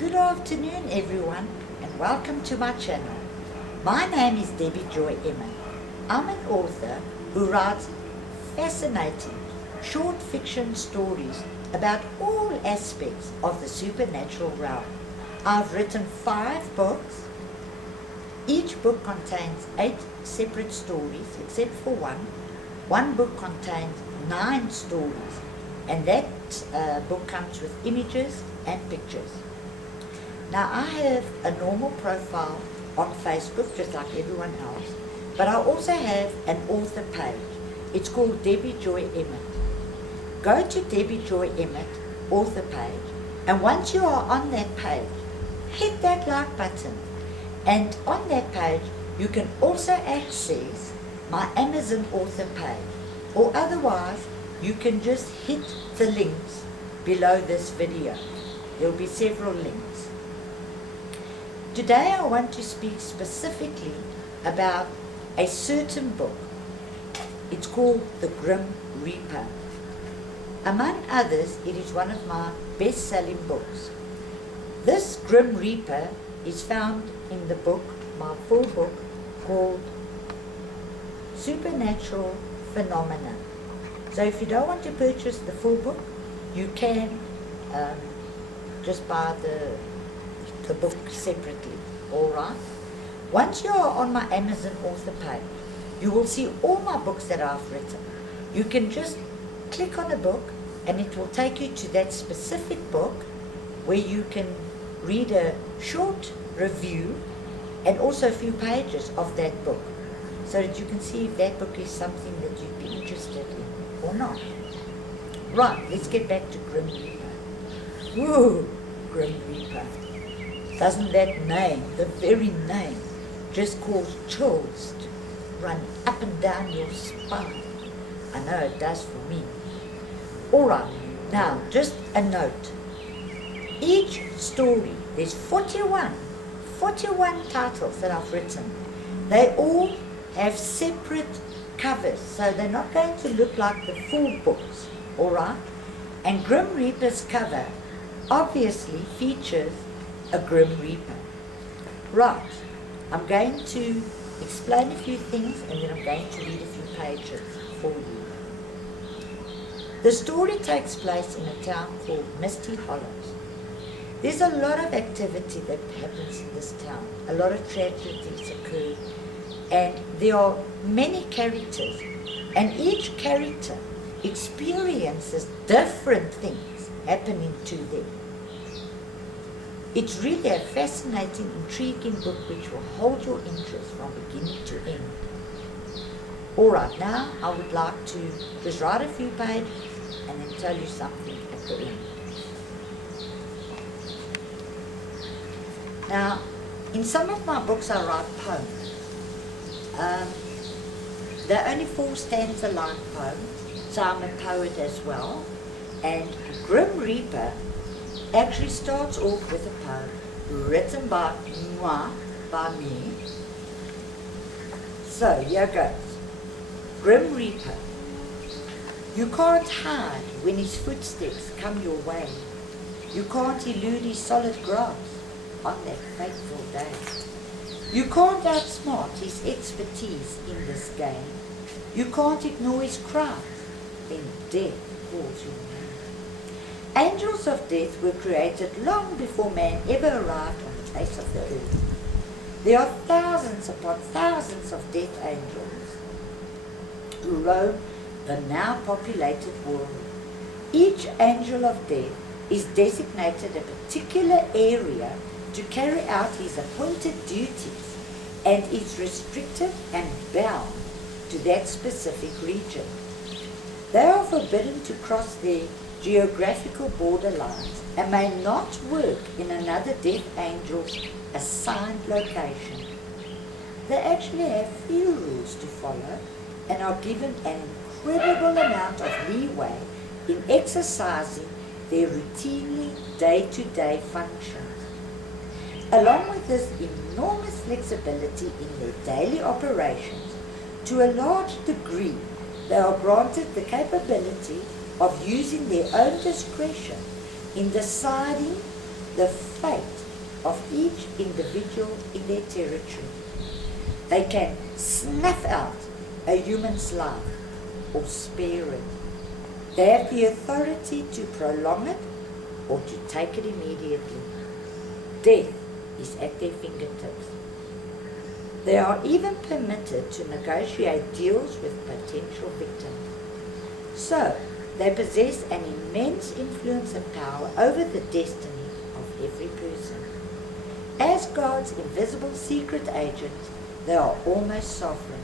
Good afternoon everyone and welcome to my channel. My name is Debbie Joy Emmett. I'm an author who writes fascinating short fiction stories about all aspects of the supernatural realm. I've written 5 books. Each book contains 8 separate stories except for one. One book contains 9 stories, and that book comes with images and pictures. Now I have a normal profile on Facebook just like everyone else, but I also have an author page. It's called Debbie Joy Emmett. Go to Debbie Joy Emmett author page, and once you are on that page, hit that like button, and on that page you can also access my Amazon author page, or otherwise you can just hit the links below this video. There will be several links. Today I want to speak specifically about a certain book. It's called The Grim Reaper. Among others, it is one of my best-selling books. This Grim Reaper is found in the book, my full book, called Supernatural Phenomena. So if you don't want to purchase the full book, you can just buy the book separately, alright? Once you are on my Amazon author page, you will see all my books that I've written. You can just click on a book and it will take you to that specific book where you can read a short review and also a few pages of that book, so that you can see if that book is something that you'd be interested in or not. Right, let's get back to Grim Reaper. Woo, Grim Reaper. Doesn't that name, the very name, just cause chills to run up and down your spine? I know it does for me. Alright, now just a note. Each story, there's 41 titles that I've written. They all have separate covers, so they're not going to look like the full books, alright? And Grim Reaper's cover obviously features a Grim Reaper. Right, I'm going to explain a few things and then I'm going to read a few pages for you. The story takes place in a town called Misty Hollows. There's a lot of activity that happens in this town. A lot of tragedies occur, and there are many characters, and each character experiences different things happening to them. It's really a fascinating, intriguing book which will hold your interest from beginning to end. Alright, now I would like to just write a few pages and then tell you something at the end. Now, in some of my books I write poems. They're only 4 stanza-line poems, so I'm a poet as well. And Grim Reaper actually starts off with a poem written by me. So here goes. Grim Reaper. You can't hide when his footsteps come your way. You can't elude his solid grasp on that fateful day. You can't outsmart his expertise in this game. You can't ignore his craft, then death calls your name. Angels of death were created long before man ever arrived on the face of the earth. There are thousands upon thousands of death angels who roam the now populated world. Each angel of death is designated a particular area to carry out his appointed duties, and is restricted and bound to that specific region. They are forbidden to cross their geographical borderlines and may not work in another death angel's assigned location. They actually have few rules to follow and are given an incredible amount of leeway in exercising their routinely day-to-day functions. Along with this enormous flexibility in their daily operations, to a large degree, they are granted the capability of using their own discretion in deciding the fate of each individual in their territory. They can snuff out a human's life or spare it. They have the authority to prolong it or to take it immediately. Death is at their fingertips. They are even permitted to negotiate deals with potential victims. So, they possess an immense influence and power over the destiny of every person. As God's invisible secret agents, they are almost sovereign.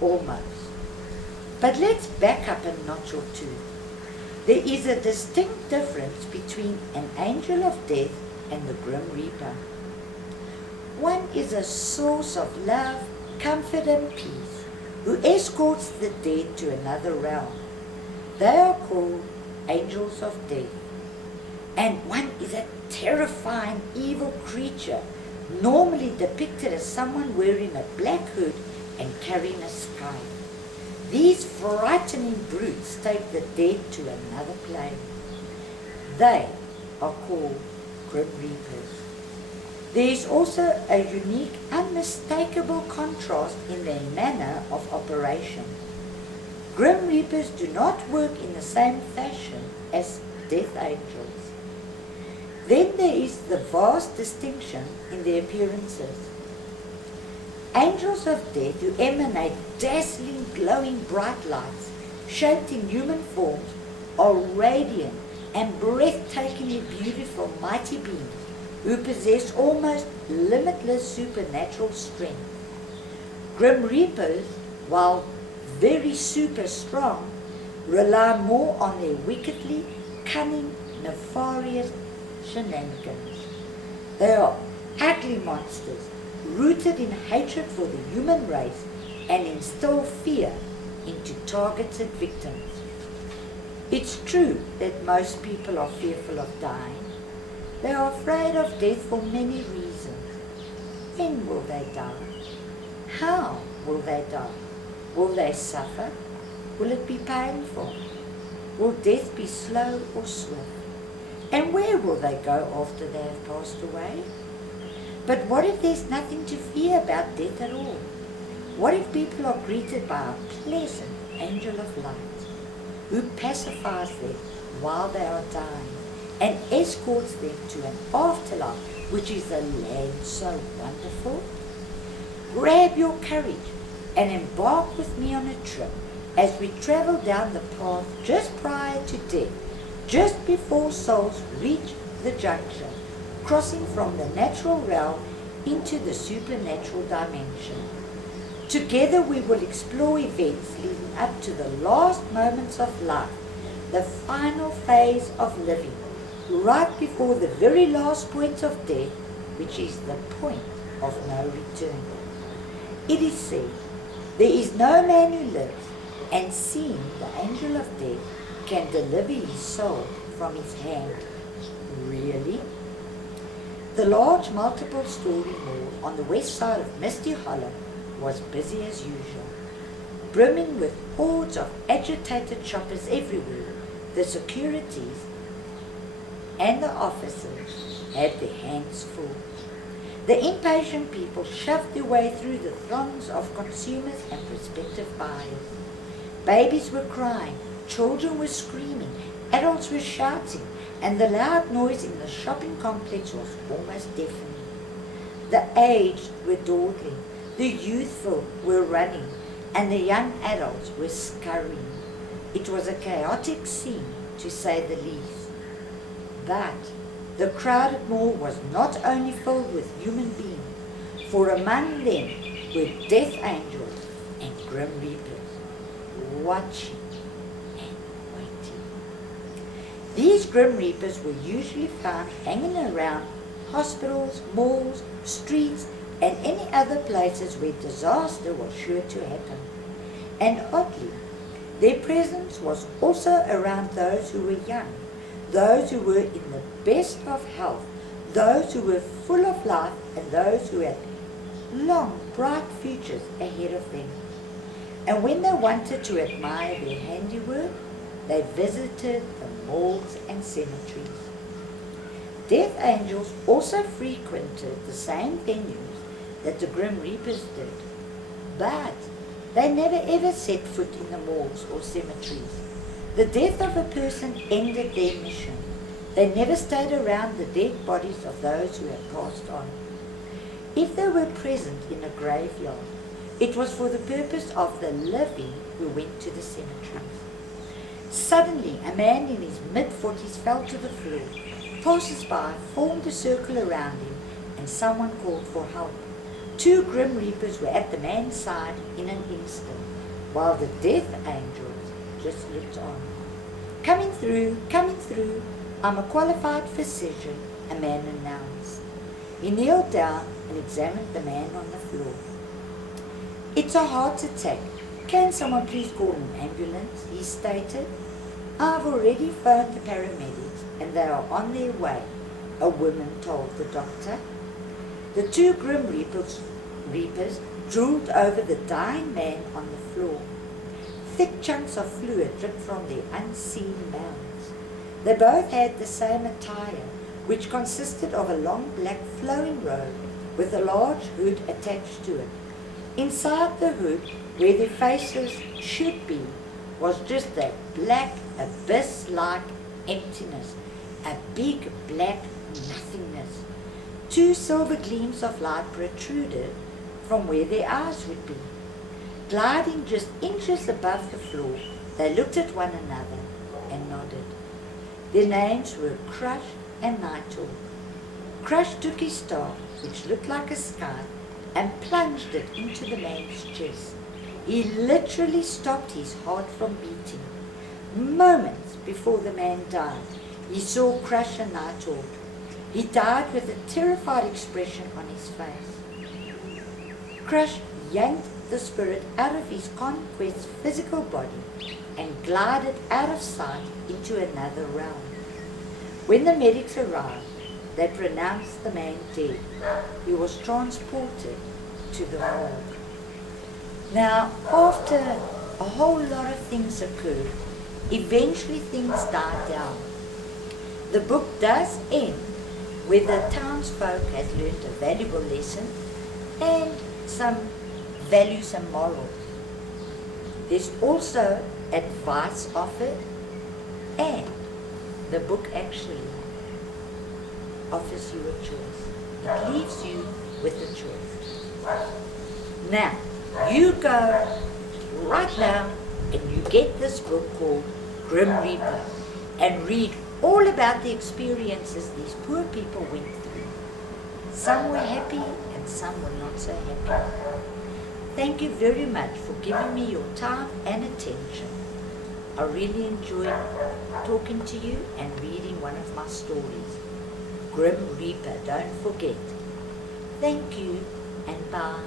Almost. But let's back up a notch or two. There is a distinct difference between an angel of death and the Grim Reaper. One is a source of love, comfort and peace, who escorts the dead to another realm. They are called angels of death. And one is a terrifying evil creature, normally depicted as someone wearing a black hood and carrying a scythe. These frightening brutes take the dead to another plane. They are called Grim Reapers. There is also a unique, unmistakable contrast in their manner of operation. Grim Reapers do not work in the same fashion as death angels. Then there is the vast distinction in their appearances. Angels of death who emanate dazzling, glowing bright lights, shaped in human forms, are radiant and breathtakingly beautiful mighty beings who possess almost limitless supernatural strength. Grim Reapers, while very super strong, rely more on their wickedly cunning, nefarious shenanigans. They are ugly monsters, rooted in hatred for the human race, and instill fear into targeted victims. It's true that most people are fearful of dying. They are afraid of death for many reasons. When will they die? How will they die? Will they suffer? Will it be painful? Will death be slow or swift? And where will they go after they have passed away? But what if there's nothing to fear about death at all? What if people are greeted by a pleasant angel of light who pacifies them while they are dying and escorts them to an afterlife, which is a land so wonderful? Grab your courage and embark with me on a trip as we travel down the path just prior to death, just before souls reach the junction, crossing from the natural realm into the supernatural dimension. Together we will explore events leading up to the last moments of life, the final phase of living, right before the very last point of death, which is the point of no return. It is said, there is no man who lives and seeing the angel of death can deliver his soul from his hand. Really? The large multiple-story mall on the west side of Misty Hollow was busy as usual, brimming with hordes of agitated shoppers everywhere. The securities and the officers had their hands full. The impatient people shoved their way through the throngs of consumers and prospective buyers. Babies were crying, children were screaming, adults were shouting, and the loud noise in the shopping complex was almost deafening. The aged were dawdling, the youthful were running, and the young adults were scurrying. It was a chaotic scene, to say the least. But the crowded mall was not only filled with human beings, for among them were death angels and grim reapers, watching and waiting. These grim reapers were usually found hanging around hospitals, malls, streets, and any other places where disaster was sure to happen. And oddly, their presence was also around those who were young, those who were in the best of health, those who were full of life, and those who had long, bright futures ahead of them. And when they wanted to admire their handiwork, they visited the morgues and cemeteries. death angels also frequented the same venues that the Grim Reapers did, but they never ever set foot in the morgues or cemeteries. The death of a person ended their mission. They never stayed around the dead bodies of those who had passed on. If they were present in a graveyard, it was for the purpose of the living who went to the cemeteries. Suddenly, a man in his mid-40s fell to the floor. Passers-by formed a circle around him, and someone called for help. 2 Grim Reapers were at the man's side in an instant, while the death angels just looked on. Coming through, I'm a qualified physician, a man announced. He kneeled down and examined the man on the floor. It's a heart attack. Can someone please call an ambulance? He stated. I've already phoned the paramedics and they are on their way, a woman told the doctor. The 2 Grim Reapers drooled over the dying man on the floor. Thick chunks of fluid dripped from their unseen mouths. They both had the same attire, which consisted of a long black flowing robe with a large hood attached to it. Inside the hood, where their faces should be, was just that black, abyss-like emptiness, a big black nothingness. 2 silver gleams of light protruded from where their eyes would be. Gliding just inches above the floor, they looked at one another and nodded. Their names were Crush and Nighthawk. Crush took his staff, which looked like a scythe, and plunged it into the man's chest. He literally stopped his heart from beating. Moments before the man died, he saw Crush and Nighthawk. He died with a terrified expression on his face. Crush yanked the spirit out of his conquest's physical body and glided out of sight into another realm. When the medics arrived, they pronounced the man dead. He was transported to the morgue. Now, after a whole lot of things occurred, eventually things died down. The book does end where the townsfolk has learned a valuable lesson and some values and morals. There's also advice offered, and the book actually offers you a choice. It leaves you with a choice. Now, you go right now and you get this book called Grim Reaper and read all about the experiences these poor people went through. Some were happy and some were not so happy. Thank you very much for giving me your time and attention. I really enjoyed talking to you and reading one of my stories. Grim Reaper, don't forget. Thank you and bye.